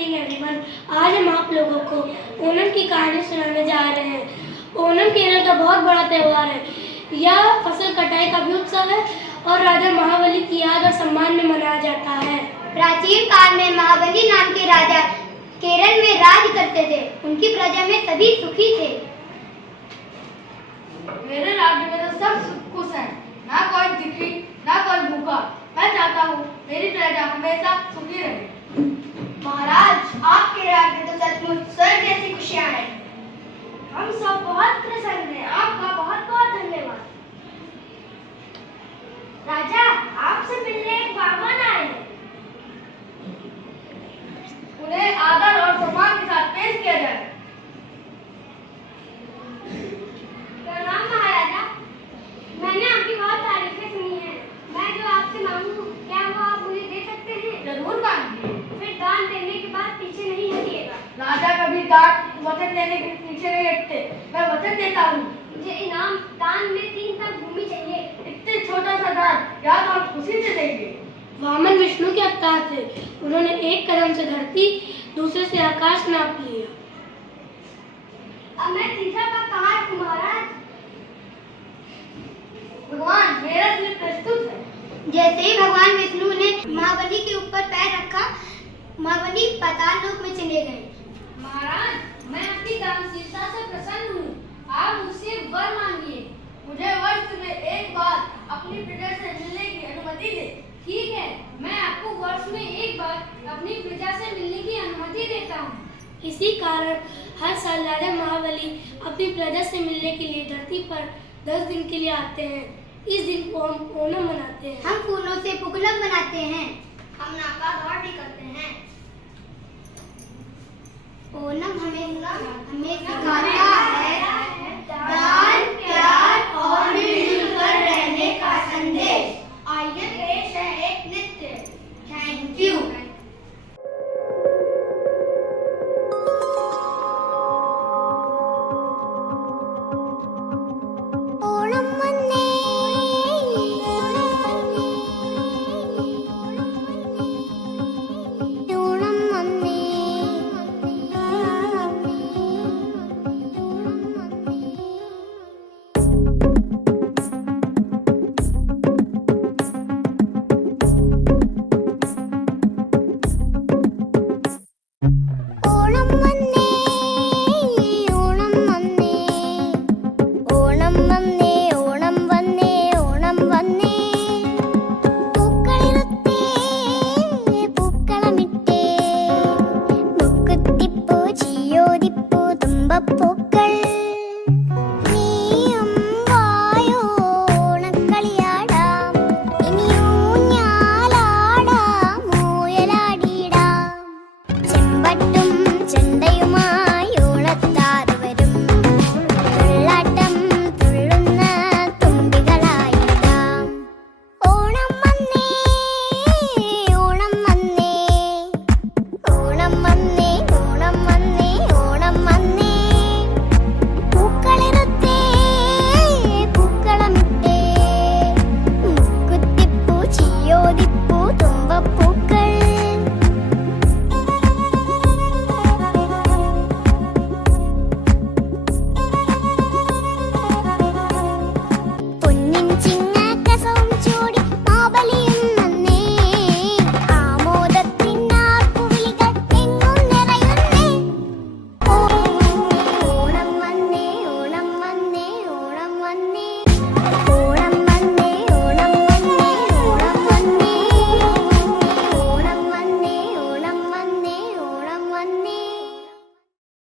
Evening everyone. आज हम आप लोगों को ओणम की कहानी सुनाने जा रहे हैं। ओणम केरल का बहुत बड़ा त्यौहार है। यह फसल कटाई का भी उत्सव है और राजा महाबली की याद और सम्मान में मनाया जाता है। प्राचीन काल में महाबली नाम के राजा केरल में राज करते थे। उनकी प्रजा में सभी सुखी थे। मेरे राज्य में तो सब खुश हैं, ना कोई दुखी ना कोई भूखा। मैं चाहता हूँ मेरी प्रजा हमेशा सुखी रहे। महाराज, आपके राज्य में तो सचमुच स्वर्ग जैसी खुशियाँ हैं। हम सब बहुत प्रसन्न हैं। आपका बहुत बहुत धन्यवाद। राजा, आपसे मिलने एक वामन आए हैं। उन्हें आदर और सम्मान के साथ पेश किया जाए। प्रणाम महाराजा, मैंने आपकी बहुत तारीफें सुनी हैं। मैं जो आपसे मांगू, क्या वो आप मुझे दे सकते हैं? जरूर मांगिए। फिर दान देने के बाद पीछे नहीं हटिएगा। राजा कभी वचन देने के पीछे नहीं हटते। मैं वचन देता हूँ। मुझे इनाम दान में 3 तक भूमि चाहिए। इतने छोटा सा दान या तो हम खुशी से देंगे। वामन विष्णु के अवतार थे। उन्होंने एक कदम से धरती, दूसरे से आकाश नाप लिया। अब मैं तीसरा पग कहाँ रखूं महाराज? भगवान, मेरा दिल प्रस्तुत है। जैसे ही भगवान विष्णु ने महाबली के ऊपर पैर रखा, महाबली पाताल लोक में चले गए। महाराज, मैं आपकी दानशीलता से प्रसन्न हूँ। आप मुझसे वर मांगिए। मुझे वर्ष में एक बार अपनी प्रजा से मिलने की अनुमति दे। ठीक है, मैं आपको वर्ष में एक बार अपनी प्रजा से मिलने की अनुमति देता हूँ। इसी कारण हर साल राजा महाबली अपनी प्रजा से मिलने के लिए धरती पर 10 दिन के लिए आते हैं। इस दिन को हम ओणम मनाते हैं। हम फूलों से पुकलम बनाते हैं। हम नाका दौड़ भी करते हैं। ओणम हमें